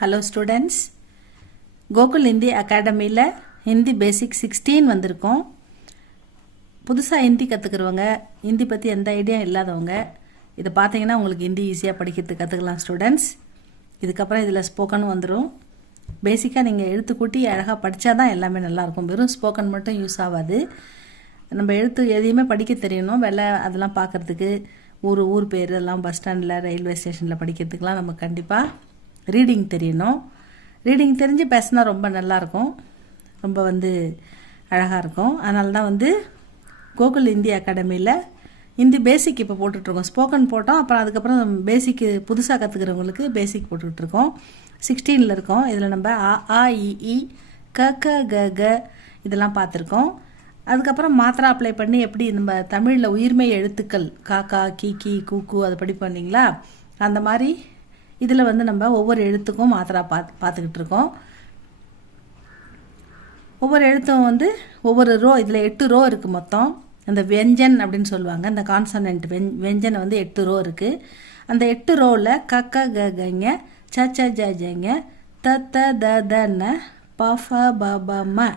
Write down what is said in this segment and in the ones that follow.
Hello students, Gokul Hindi அகாடமியில் ஹிந்தி பேசிக் 16 வந்திருக்கோம். புதுசாக ஹிந்தி கற்றுக்கிறவங்க, ஹிந்தி பற்றி எந்த ஐடியா இல்லாதவங்க இதை பார்த்தீங்கன்னா உங்களுக்கு ஹிந்தி ஈஸியாக படிக்கிறதுக்கு கற்றுக்கலாம் ஸ்டூடெண்ட்ஸ். இதுக்கப்புறம் இதில் ஸ்போக்கனும் வந்துடும். பேசிக்காக நீங்கள் எழுத்து கூட்டி அழகாக படித்தா தான் எல்லாமே நல்லாயிருக்கும். வெறும் ஸ்போக்கன் மட்டும் யூஸ் ஆகாது. நம்ம எழுத்து எதையுமே படிக்க தெரியணும். அதெல்லாம் பார்க்குறதுக்கு ஊர் பேர் எல்லாம் பஸ் ஸ்டாண்டில் ரயில்வே ஸ்டேஷனில் படிக்கிறதுக்கெலாம் நம்ம கண்டிப்பாக ரீடிங் தெரியணும். ரீடிங் தெரிஞ்சு பேசினா ரொம்ப நல்லாயிருக்கும், ரொம்ப அழகாக இருக்கும். அதனால தான் கோகுல் ஹிந்தி அகாடமியில் ஹிந்தி பேசிக் இப்போ போட்டுட்ருக்கோம். ஸ்போக்கன் போட்டோம், அப்புறம் அதுக்கப்புறம் பேசிக்கு புதுசாக கற்றுக்கிறவங்களுக்கு பேசிக் போட்டுட்ருக்கோம். 16 இருக்கோம். இதில் நம்ம ஆ இ ஈ க க க க இதெல்லாம் பார்த்துருக்கோம். அதுக்கப்புறம் மாத்திரா அப்ளை பண்ணி எப்படி நம்ம தமிழில் உயிர்மெய் எழுத்துக்கள் காக்கா கீ கீ கூக்கு அதை படிப்போம் இல்லைங்களா, அந்த மாதிரி இதில் நம்ம ஒவ்வொரு எழுத்துக்கும் மாத்திரா பார்த்துக்கிட்டு இருக்கோம். ஒவ்வொரு எழுத்தும் ஒவ்வொரு ரோ, இதில் 8 ரோ இருக்குது மொத்தம். அந்த வெஞ்சன் அப்படின்னு சொல்லுவாங்க, இந்த கான்சனன்ட் வெஞ்சனை 8 ரோ இருக்குது. அந்த 8 ரோவில் கக்க கங்க ச ச ஜ ஜங்க த த த தன ப ஃப ப ப ம.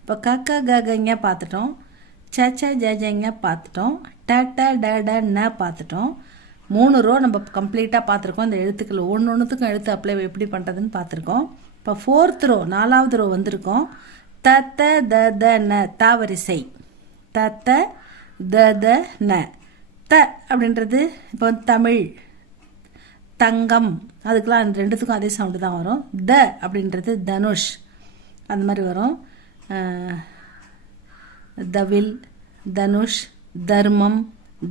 இப்போ கக்க கங்க பார்த்துட்டோம், ச ச ஜ ஜங்க பார்த்துட்டோம், ட ட ட ட ந பார்த்துட்டோம். 3 ரோ நம்ம கம்ப்ளீட்டாக பார்த்துருக்கோம். இந்த எழுத்துக்கள் ஒன்றுத்துக்கும் எழுத்து அப்ளை எப்படி பண்ணுறதுன்னு பார்த்துருக்கோம். இப்போ 4th ரோ 4வது ரோ வந்திருக்கோம். த த த த ந தாவரிசை, த த த த ந. த அப்படின்றது இப்போ தமிழ், தங்கம், அதுக்கெலாம் ரெண்டுத்துக்கும் அதே சவுண்டு தான் வரும். த அப்படின்றது தனுஷ், அந்த மாதிரி வரும். தவில், தனுஷ், தர்மம்,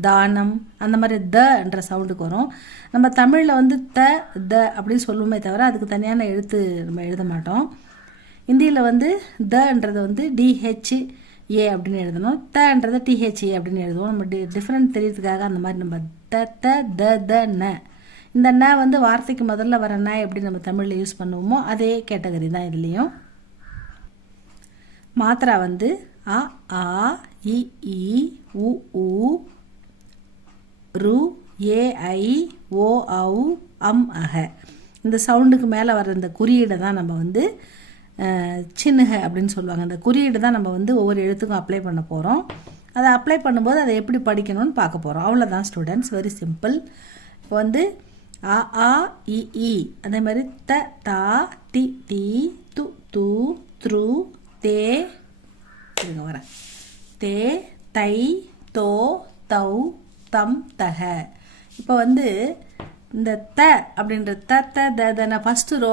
தானம், அந்த மாதிரி தன்ற சவுண்டுக்கு வரும். நம்ம தமிழில் த த அப்படின்னு சொல்லுவோமே தவிர அதுக்கு தனியான எழுத்து நம்ம எழுத மாட்டோம். ஹிந்தியில் தன்றது டிஹெச்ஏ அப்படின்னு எழுதணும், தன்றது டிஹெச்ஏ அப்படின்னு எழுதுவோம். நம்ம டிஃப்ரெண்ட் தெரியறதுக்காக அந்த மாதிரி நம்ம த த த த ந. இந்த ந வார்த்தைக்கு முதல்ல வர ந எப்படி நம்ம தமிழில் யூஸ் பண்ணுவோமோ அதே கேட்டகரி தான் இதுலேயும். மாத்திரா அ ஆ இ ஈ உ ஊ ரு ஏ ஐ ஓ ஔ அம் அக. இந்த சவுண்டுக்கு மேலே வர இந்த குறியீடை தான் நம்ம சின்னுக அப்படின்னு சொல்லுவாங்க. அந்த குறியீடு தான் நம்ம ஒவ்வொரு எழுத்துக்கும் அப்ளை பண்ண போகிறோம். அதை அப்ளை பண்ணும்போது அதை எப்படி படிக்கணும்னு பார்க்க போகிறோம். அவ்வளோதான் ஸ்டூடெண்ட்ஸ், வெரி சிம்பிள். இப்போ அ ஆ இ ஈ, அதே மாதிரி த தா தி தி து து த்ரு தே, இருங்க வரேன், தே தை தோ தௌ தம் தக. இப்போ இந்த த அப்படின்ற த த த தன ஃபஸ்ட்டு ரோ,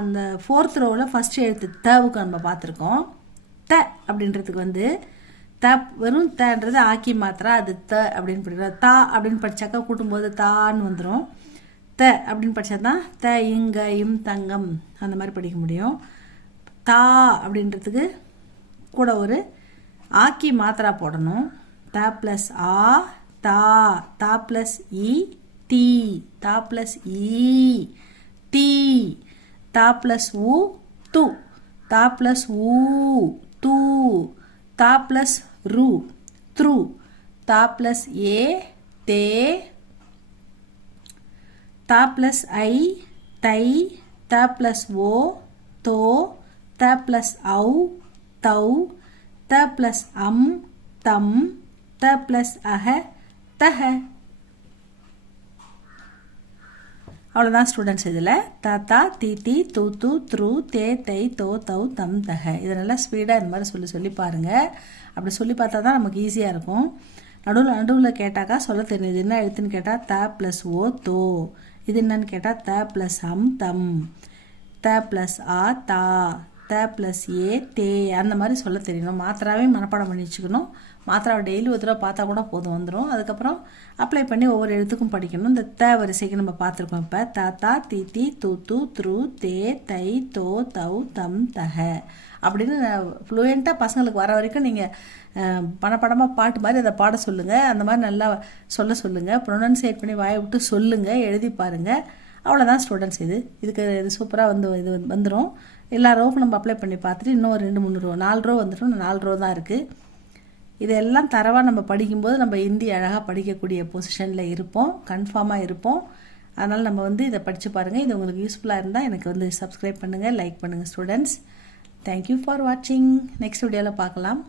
அந்த 4th ரோவில் ஃபஸ்ட்டு எழுத்து தவுக்கு நம்ம பார்த்துருக்கோம். த அப்படின்றதுக்கு த வெறும் தன்றது ஆக்கி மாத்திரா, அது த அப்படின்னு படிக்கிறோம். தா அப்படின்னு படித்தாக்கா கூட்டும்போது தான்னு வந்துடும். த அப்படின்னு படித்தா தான் த இங்க இம் தங்கம் அந்த மாதிரி படிக்க முடியும். தா அப்படின்றதுக்கு கூட ஒரு ஆக்கி மாத்திரா போடணும். த ப்ளஸ் ஆ தா, தா ப்ளஸ் இ டி, தா ப்ளஸ் இ டி, தா ப்ளஸ் உ து, தா ப்ளஸ் ஊ தூ, தா ப்ளஸ் ரு த்ரு, தா ப்ளஸ் ஏ தே, தா plus I Thai, the plus ஓ தோ, த ப்ளஸ் ஔ தௌ, the plus am them, the plus அக தக. அவ்வளோதான் ஸ்டூடெண்ட்ஸ். இதில் தாத்தா தி தி து து த்ரு தே தை தோ தௌ தம் தக. இதை நல்லா ஸ்பீடாக இந்த மாதிரி சொல்லி பாருங்கள். அப்படி சொல்லி பார்த்தா தான் நமக்கு ஈஸியாக இருக்கும். நடுவில் கேட்டாக்கா சொல்ல தெரியும். இது என்ன எழுத்துன்னு கேட்டால் த ப்ளஸ் ஓ தோ, இது என்னன்னு கேட்டால் the plus am them, the plus ஆ தா, த ப்ளஸ் ஏ தே, அந்த மாதிரி சொல்ல தெரியணும். மாத்திராவே மனப்பாடம் பண்ணி வச்சுக்கணும். மாத்திராவை டெய்லி ஒரு தடவை பார்த்தா கூட போதும், வந்துடும். அதுக்கப்புறம் அப்ளை பண்ணி ஒவ்வொரு எழுத்துக்கும் படிக்கணும். இந்த த வரிசைக்கு நம்ம பார்த்துருக்கோம். இப்போ தாத்தா தி தி து து த்ரு தே தை தோ தௌ தம் தக அப்படின்னு ஃப்ளூயண்ட்டாக பசங்களுக்கு வர வரைக்கும் நீங்கள் பணப்படமாக பாட்டு மாதிரி அதை பாட சொல்லுங்கள். அந்த மாதிரி நல்லா சொல்லுங்கள். ப்ரொனன்சியேட் பண்ணி வாயை விட்டு சொல்லுங்கள், எழுதி பாருங்கள். அவ்வளோதான் ஸ்டூடெண்ட்ஸ். இது சூப்பராக இது வந்துடும். எல்லா ரோவுக்கும் நம்ம அப்ளை பண்ணி பார்த்துட்டு இன்னும் 2-3 ரோ 4 ரோ வந்துட்டோம். 4 ரோ தான் இருக்குது. இதெல்லாம் தரவாக நம்ம படிக்கும்போது நம்ம ஹிந்தி அழகாக படிக்கக்கூடிய பொசிஷனில் இருப்போம், கன்ஃபார்மாக இருப்போம். அதனால் நம்ம வந்து இதை படித்து பாருங்கள். இது உங்களுக்கு யூஸ்ஃபுல்லாக இருந்தால் எனக்கு வந்து சப்ஸ்கிரைப் பண்ணுங்கள், லைக் பண்ணுங்கள் ஸ்டூடெண்ட்ஸ். தேங்க்யூ ஃபார் வாட்சிங். நெக்ஸ்ட் வீடியோவில் பார்க்கலாம்.